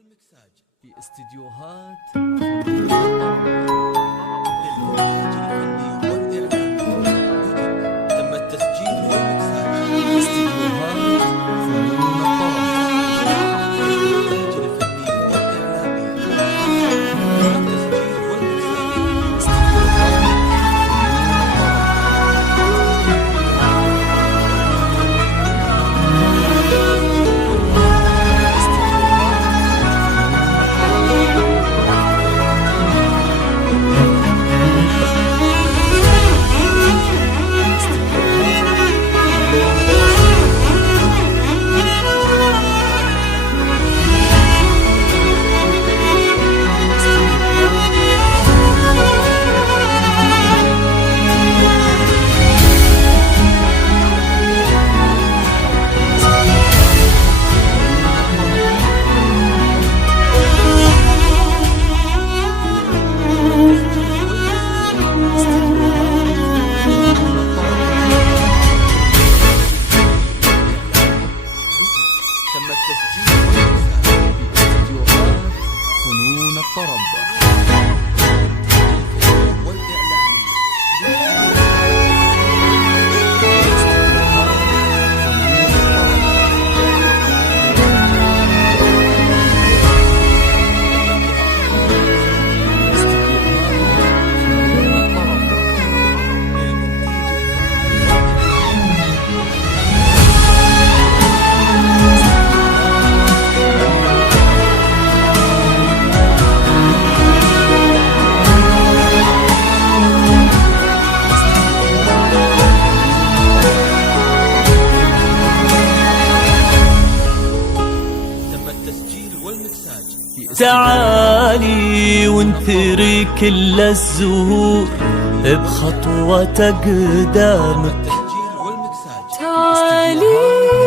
والمكساج في استديوهات تم التسجيل والمكساج في استديوهات فنون الطرب للإنتاج الفني والإعلامي تم التسجيل والمكساج تم التسجيل في استديوهات فنون الطرب والإعلامي تعالي وانثري كل الزهور بخطوة قدامك.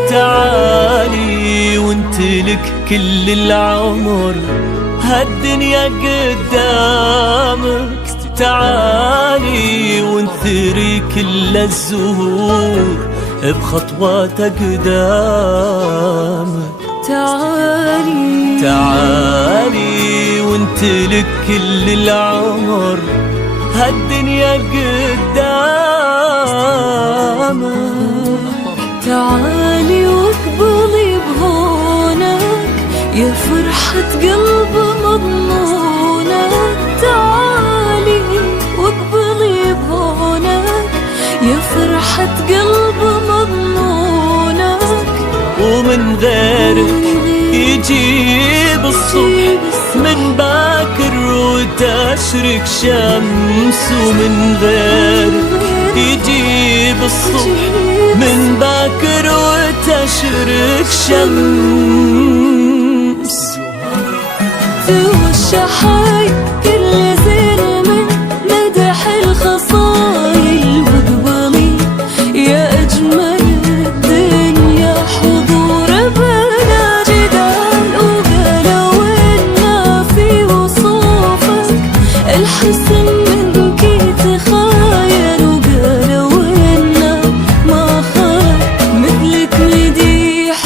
تعالي وانتلك كل العمر هالدنيا قدامك. تعالي وانثري كل الزهور بخطوة قدامك. تعالي وانتلك كل العمر هالدنيا قدامك. تعالي واقبلي بهونك يا فرحة قلب مضمونك. تعالي واقبلي بهونك يا فرحة قلب مضمونك. ومن غيرك يجيب الصبح من باكر وتشرق شمس. ومن غيرك يجيب الصبح من باكر وتشرق شمس. والشحاي كل زين من مدح الخصايل واقبلي يا أجمل الدنيا حضور بلا جدال. وقالوا إنا في وصوفك الحسن منك يتخايل. وقالوا إنا ما خلق مثلك مديح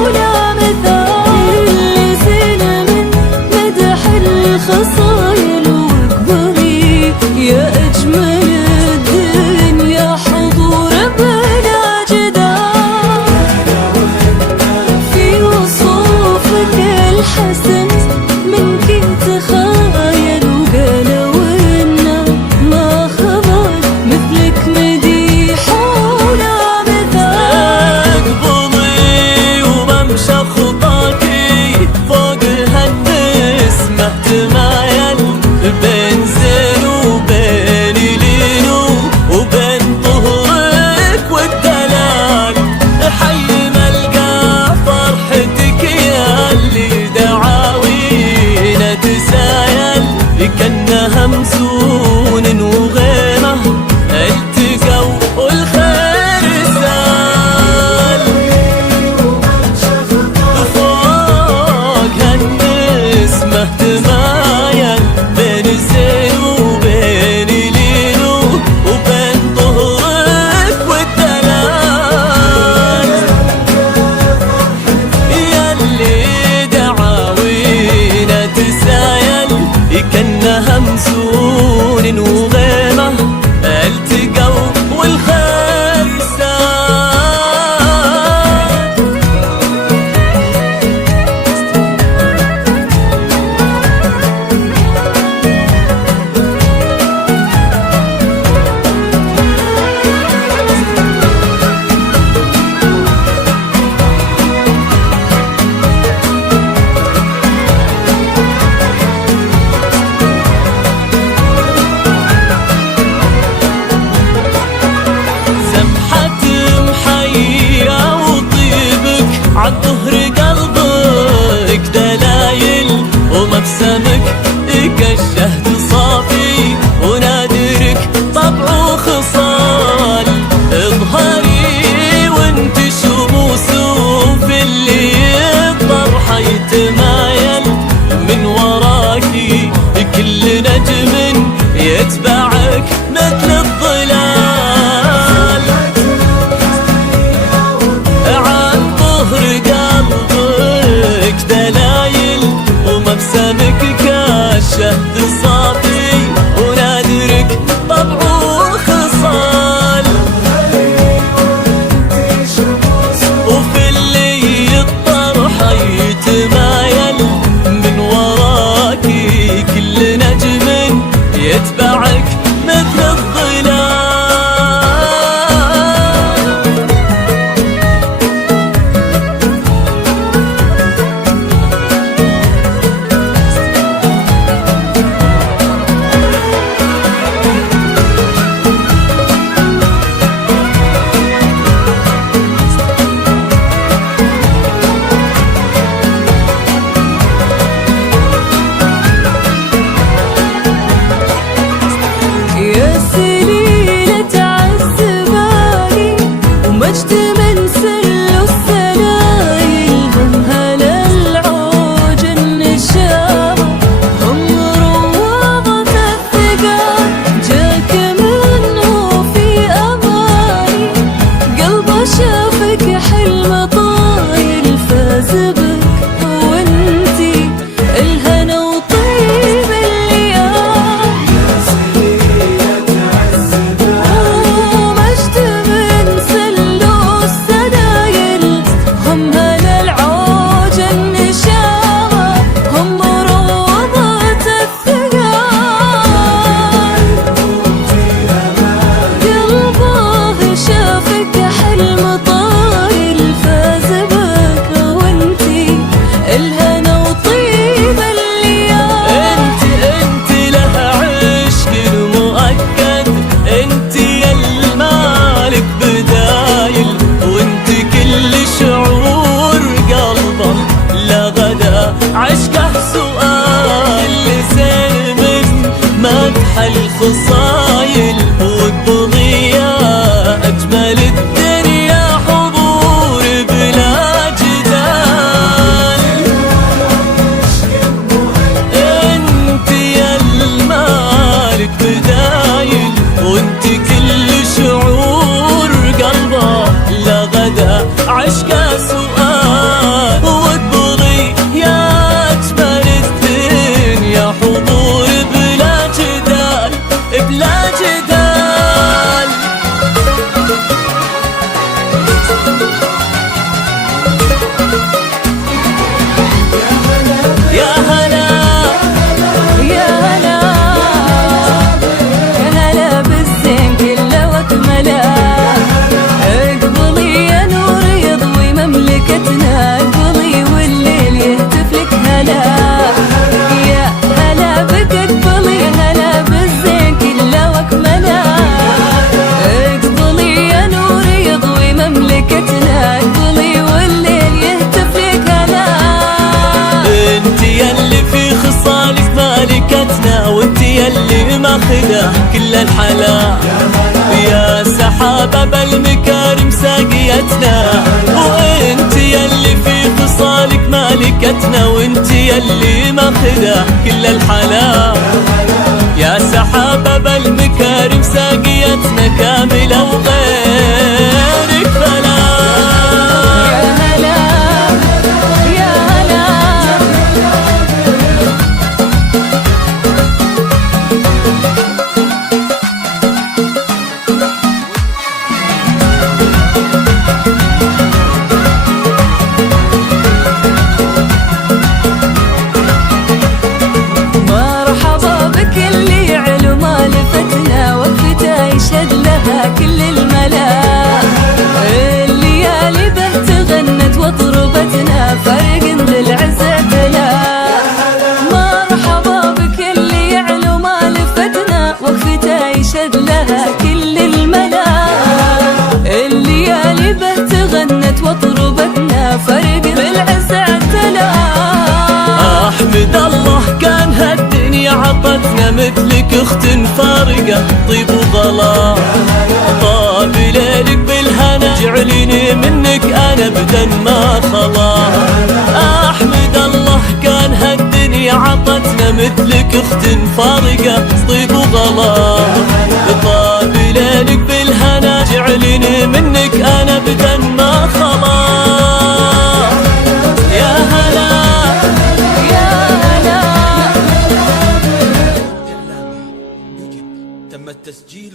ولا مثال. اللي زين من مدح الخصايل واقبلي يا أجمل الدنيا حضور بلا جدال. في وصوفك الحسن منك يتخايل. وقالوا إنا ما خبر مثلك مديح ولا مثال. اقبضي وبمشى خطاكي فوق هالنسمة تمايل بين زين وبين لين وبين طهرك والدلال. حي ملقى فرحتك يا اللي دعاوي لك دلايل ومبسمك كالشهد صافي ونادرك طبع وخصال. اظهري وانت شموس وفي اللي الطرح يتمايل من وراكي كل نجم يتبعك مثل الظلال. عن ظهر قلبك دلايل ومبسمك كالشهد صافي ونادرك طبع وخصال. وفي اللي الطرح يتمايل من وراكي كل نجم يتبعك مثل الظلال. يا سليلة عالزبالي ومجد من سل السلايل، هم هلا العوج النشامة، هم روضة الثقال. جاك منه في أماني قلبه شافك حلم طايل، فاز بك وانتي الهنا وطيب الليالي. ومجد من سلو السدايل، هم هلا العوج النشامة، هم روضة الثقال. قلبه شافك حلم طايل، فاز بك وانتي الهنا وطيب الليالي. انت لها عشق مؤكد، انت يا المالك بدايل، وانت كل شعور قلبه لغدا عشقه سؤال. لزين من مدح الخصايل واقبضي يا اجمل الدنيا حضور بلا جدال. انت يا المالك بدايل، وانت كل شعور قلبه لغدا عشقه سؤال. واقبضي يا اجمل الدنيا حضور بلا جدال بلا جدال. يا هلا يا هلا يا هلا بالزين كله واكمله. اقبلي يا نور يضوي مملكتنا، اقبلي والليل يهتف لك هلا. يا هلا بك اقبلي، هلا بالزين كله واكمله. اقبلي يا نور يضوي مملكتنا، اقبلي والليل يهتف لك هلا. انت يلي في خصالك مالكتنا، وانت يلي ماخذه كل الحلا. يا سحابة بالمكارم ساقيتنا، وانت يلي في خصالك مالكتنا، وانت يلي ماخذه كل الحلا. يا سحابة بالمكارم ساقيتنا كاملة وغيرك فلا. يا هلا يا هلا مرحبا بك اللي علو مالفتنا، وقفته يشهد لها كل مثلك اخت فارقة طيب وغلا. طاب ليلك بالهنا جعليني منك انا ابدا ما خلا. احمد الله كان هالدنيا عطتنا مثلك اخت فارقة طيب وغلا. طاب ليلك بالهنا جعليني منك انا ابدا ما خلا. يا هلا يا هلا. تم التسجيل.